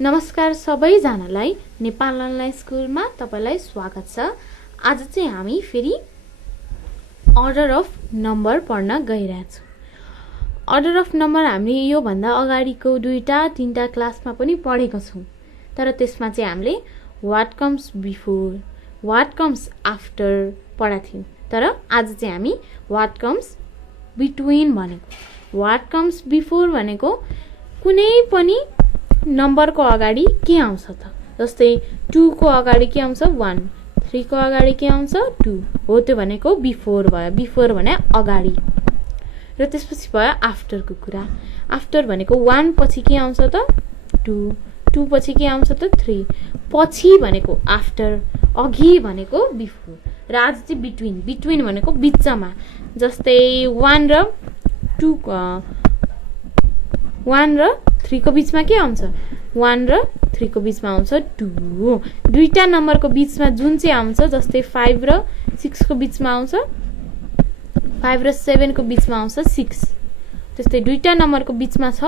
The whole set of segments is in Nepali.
नमस्कार सबैजनालाई नेपाल अनलाइन स्कुलमा तपाईलाई स्वागत छ। आज चाहिँ हामी फेरि अर्डर अफ नम्बर पढ्न गइरहेछौँ। अर्डर अफ नम्बर हामीले यो भन्दा अगाडिको 2-3टा क्लासमा पनि पढेको छौँ, तर त्यसमा चाहिँ हामीले what comes before, what comes after पढाएको थियौँ। तर आज चाहिँ हामी व्हाट कम्स बिट्विन भनेको। व्हाट कम्स बिफोर भनेको कुनै पनि नम्बरको अगाडि के आउँछ त? जस्तै 2 को अगाडि के आउँछ? 1, 3 को अगाडि के आउँछ? 2 हो, त्यो भनेको बिफोर भयो। बिफोर भने अगाडि, र त्यसपछि भयो आफ्टरको कुरा। आफ्टर भनेको 1 पछि के आउँछ त? 2, 2 पछि के आउँछ त? 3, पछि भनेको आफ्टर, अघि भनेको बिफोर, र आज चाहिँ बिट्विन। बिट्विन भनेको बिचमा, जस्तै 1 र 3 को बीचमा के आउँछ? 1 र 3 को बीचमा आउँछ 2। दुईटा नम्बरको बीचमा जुन चाहिँ आउँछ, जस्तै 5 र 6 को बीचमा आउँछ, 5 र 7 को बीचमा आउँछ 6। त्यस्तै दुईटा नम्बरको बीचमा छ,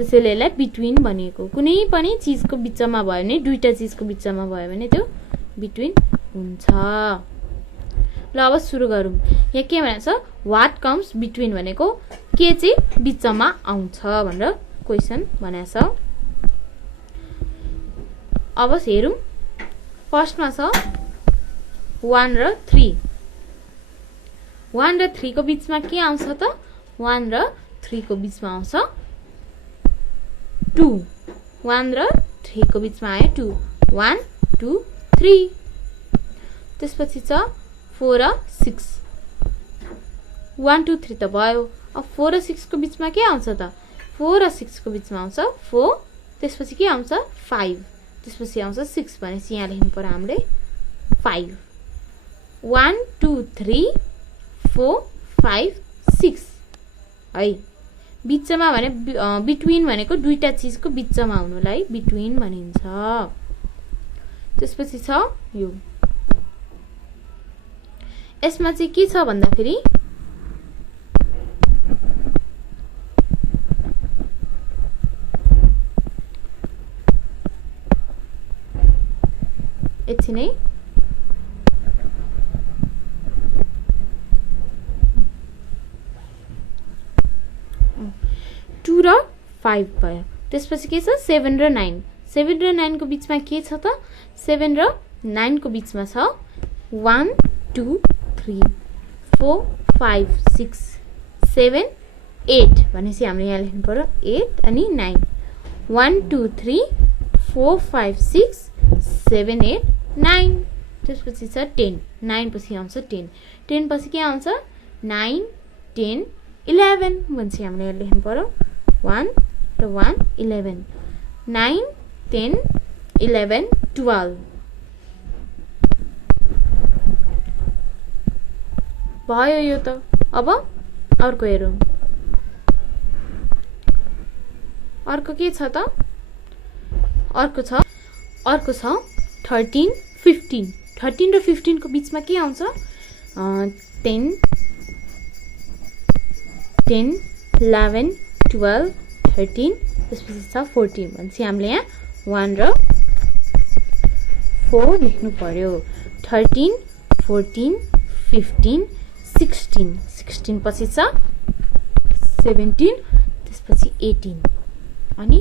त्यसैले यसलाई बिट्विन भनिएको। कुनै पनि चीजको बीचमा भयो भने, दुईटा चीजको बीचमा भयो भने त्यो बिट्विन हुन्छ। ल अब सुरु गरौँ। यहाँ के भनेको छ? व्हाट कम्स बिट्विन भनेको के चाहिँ बीचमा आउँछ भनेर क्वेशन भनेको छ। अब हेरौँ। फर्स्टमा छ 1 र 3। 1 र 3 को बीचमा के आउँछ त? 1 र 3 को बीचमा आउँछ 2। 1 र 3 को बीचमा आयो 2। 1, 2, 3। त्यसपछि छ 4 र 6। 1, 2, 3 त भयो। अब 4 र 6 को बीचमा के आउँछ त? 4 र 6 को बीचमा आउँछ 4। त्यसपछि के आउँछ? 5। त्यसपछि आउँछ 6 भनेपछि यहाँ लेख्नु पर्यो हामीले 5। 1, 2, 3, 4, 5, 6 है। बीचमा भने बिट्विन भनेको दुईटा चीजको बीचमा आउनुलाई बिट्विन भनिन्छ। त्यसपछि छ यो। यसमा चाहिँ के छ भन्दाखेरि एकछिन है। 2 र 5 भयो। त्यसपछि के छ? 7 र 9। 7 र 9 को बीचमा के छ त? 7 र 9 को बीचमा छ 1, 2, 3, 4, 5, 6, 7, 8 भनेपछि हामीले यहाँ लेख्नु पर्यो 8 अनि 9। 1, 2, 3, 4, 5, 6, 7, 8, 9। त्यसपछि छ 10। 9 पछि आउँछ 10। 10 पछि के आउँछ? 9, 10, 11 भनेपछि हामीले यहाँ लेख्नु पर्यो 1 र 1, 11। 9, 10, 11, 12 भयो यो त। अब अर्को हेरौँ। अर्को के छ त? अर्को छ 13, 15। 13 र 15 को बीचमा के आउँछ? 10, 11, 12, 13। त्यसपछि छ 14 भनेपछि हामीले यहाँ 1 र 4 लेख्नु पर्यो। 13, 14, 15, 16। 16 पछि छ 17। त्यसपछि 18 अनि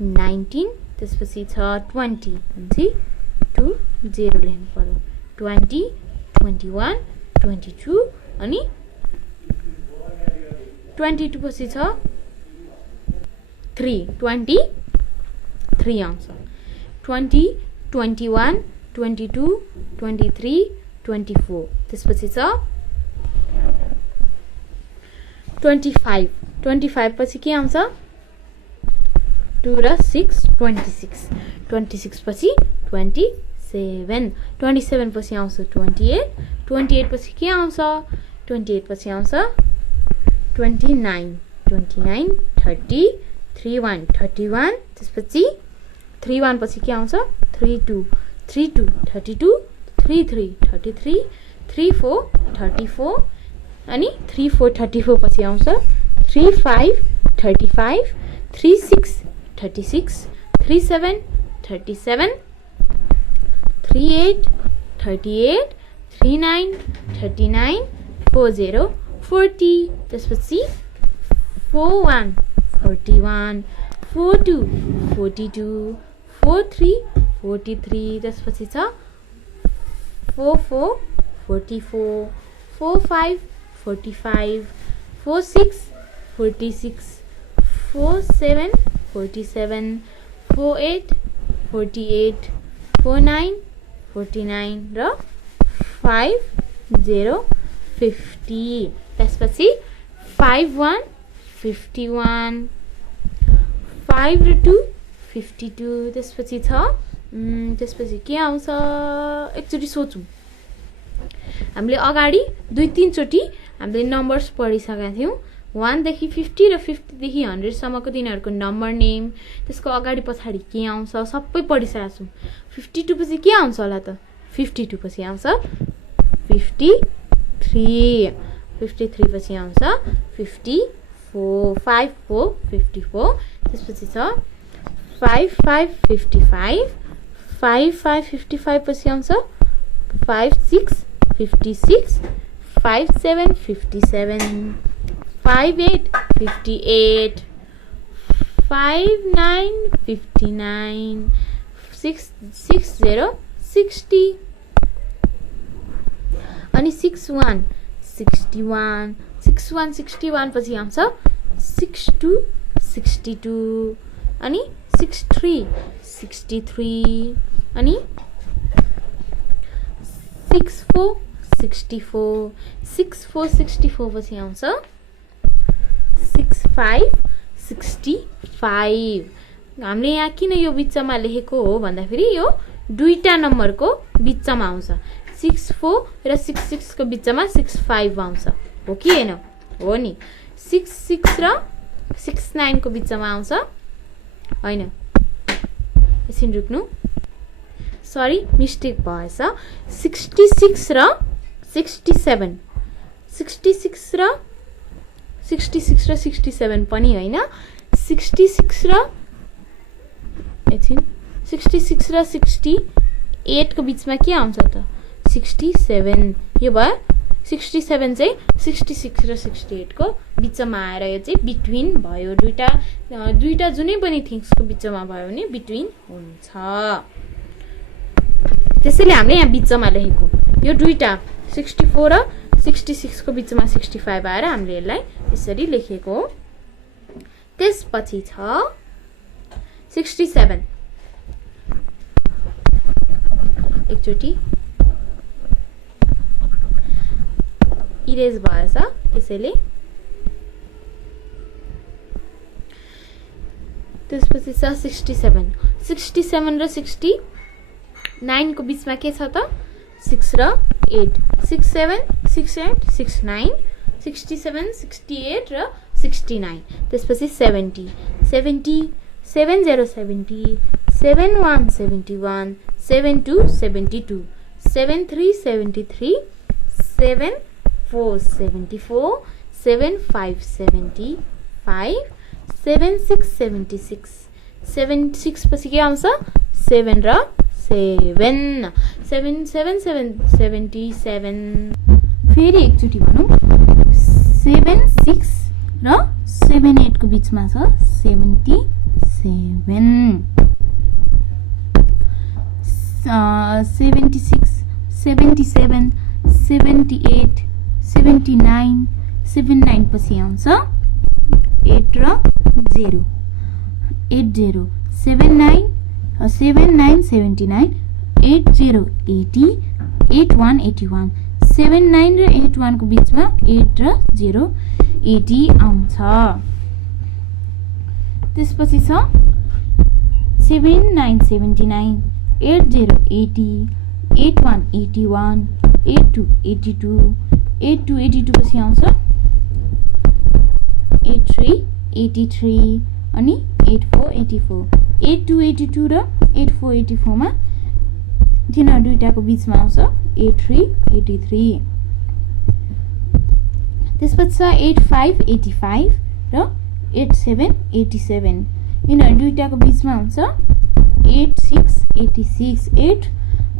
19। त्यसपछि छ 20 भनेपछि 2, 0 लेख्नु पर्यो। 20, 21, 22 अनि 22 पछि छ 3, 23 आउँछ। 20, 21, 22, 23, 24। त्यसपछि छ 25। 25 पछि के आउँछ? 2 र 6, 26। 26 पछि 27। 27 पछि आउँछ 28। 28 पछि के आउँछ? 28 पछि आउँछ 29। 29, 30, 31, 31। त्यसपछि 31 पछि के आउँछ? 32, 32, 32, 33, 33, 34, 34 अनि 34, 34 पछि आउँछ 35, 35, 36, 36, 37 37 38 38 39 39 40 40 त्यसपछि 41 41 42 42 43 43 त्यसपछि छ 44 44 45 45 46 46 47 47 48 48 49 49 र 50 50 त्यसपछि 51 51 5 र 2 52 त्यसपछि छ त्यसपछि के आउँछ एकचोटी सोचौं हामीले अगाडि 2-3 चोटी हामीले नम्बर्स पढिसकेका थियौं 1 देखि 50 र 50 देखि 100 सम्मको तिनीहरुको नम्बर नेम त्यसको अगाडि पछाडी के आउँछ सबै पढिसकेका छौं 52 पछि के आउँछ होला त 52 पछि आउँछ 53 53 पछि आउँछ 54 54 54 त्यसपछि छ 55 55 55 55 पछि आउँछ 56 56 57 57 58 58 59 59 60 60 अनि 61 61 61 61 पछि आउँछ 62 62 अनि 63 63 अनि 64 64 64 64 पछि आउँछ 65 65 हामीले यहाँ किन यो बिचमा लेखेको हो भन्दाखेरि यो दुईटा नम्बरको बिचमा आउँछ 64 र 66 को बिचमा 65 आउँछ हो कि हैन हो नि 66 र 69 को बिचमा आउँछ हैन एकछिन रुक्नु सरी मिस्टेक भएछ 66 र 67 66 र 66 र 67 पनि हैन 66 र एकछिन 66 र 68 को बिचमा के आउँछ त 67 यो भयो 67 चाहिँ 66 र 68 को बिचमा आएर यो चाहिँ बिट्विन भयो दुईटा जुनै पनि थिंग्स को बिचमा भयो भने बिट्विन हुन्छ त्यसैले हामीले यहाँ बिचमा लेखेको यो दुईटा 64 र 66 को बिचमा 65 आएर हामीले यसलाई यसरी लेखेको हो त्यसपछि छ 67 एकचोटी इरेज भएछ त्यसैले त्यसपछि छ 67 67 र 69 को बिचमा के छ त 6 र 8 67 68 69 67 68 र 69 त्यसपछि 70 70 70 70 71 71 72 72 73 73 74 74 75 75 76 76 76 पछि के आउँछ 7 र 7 7 7 7 77 फेरि एकचोटी भनौं 7 6 र 7 8 को बिचमा छ 77 76 77 78 79 79 पछि आउँछ 8 र 0 80 79 79 79 80 80 81 81 79 र 81 को बिचमा 8 र 0 80 आउँछ त्यसपछि छ 79 79 80 80 81 81 82 82 82 82 पछि आउँछ 83 83 अनि 84 84 82 82 र 84 84 मा तिनीहरु दुईटाको बिचमा आउँछ 83 83 त्यसपछि 85 85 र 87 87 यिनीहरु दुईटाको बिचमा हुन्छ 86 8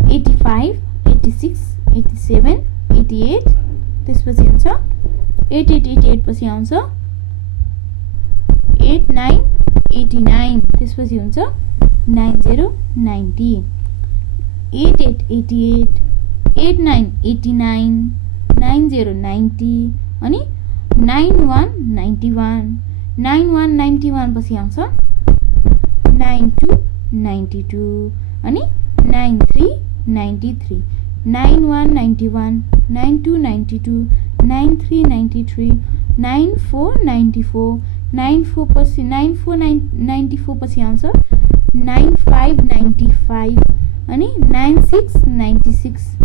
85 86 87 88 त्यसपछि हुन्छ 88 88 पछि आउँछ 89 89 त्यसपछि हुन्छ 90 90 88 88 89 89 90 90 अनि 91 91 91 91 पछि आउँछ 92 92 अनि 93 93 91 91 92 92 93 93 94 94 94 पछि 94 पछि आउँछ 95 95 अनि 96 96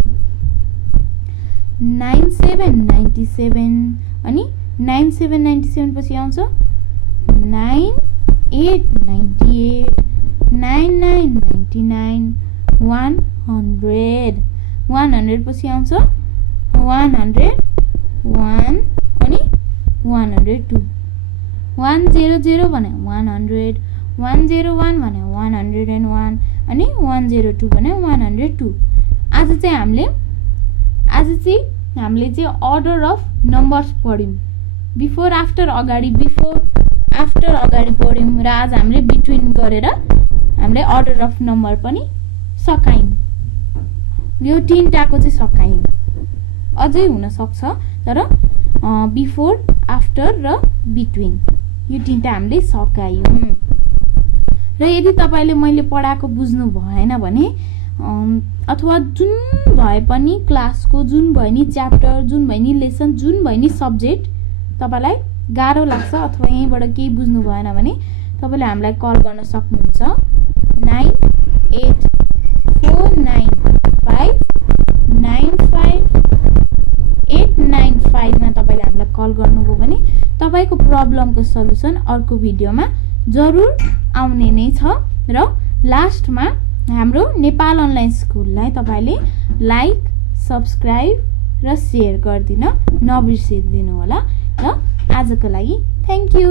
97 97 अनि 97 97 पछि आउँछ 98 98 99 99 100 100 पछि आउँछ 100 1 अनि 102 100 भने 100 101 भने 101 अनि 102 भने 102 आज चाहिँ हामीले अर्डर अफ नम्बर्स पढ्यौं बिफोर आफ्टर अगाडि पढ्यौं र आज हामीले बिट्विन गरेर हामीले अर्डर अफ नम्बर पनि सकायौं यो तीनटाको चाहिँ सकायौं अझै हुन सक्छ तर बिफोर आफ्टर र बिट्विन यो तीनटा हामीले सकायौं र यदि तपाईले मैले पढाएको बुझ्नु भएन भने अथवा जुन भए पनि क्लासको जुन भए नि च्याप्टर जुन भए नि लेसन जुन भए नि सब्जेक्ट तपाईलाई गाह्रो लाग्छ अथवा यहीबाट केही बुझ्नु भएन भने तपाईले हामीलाई कल गर्न सक्नुहुन्छ 9849595895 मा तपाईले हामीलाई कल गर्नुभयो भने तपाईको प्रब्लमको सल्युसन अर्को भिडियोमा जरुर आउने नै छ र लास्टमा हाम्रो नेपाल अनलाइन स्कुललाई तपाईले लाइक सब्स्क्राइब र शेयर गर्दिन नबिर्सिदिनु होला र आजको लागि थ्यांक यू।